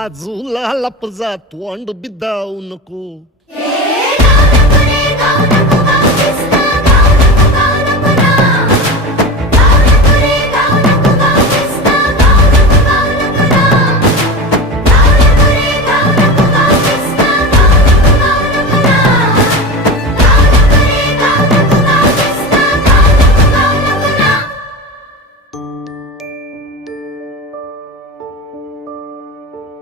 बाजूला लप जा तोंड बिदाऊ नको. गाऊ नको रे, गाऊ नको गाऊ दिसतं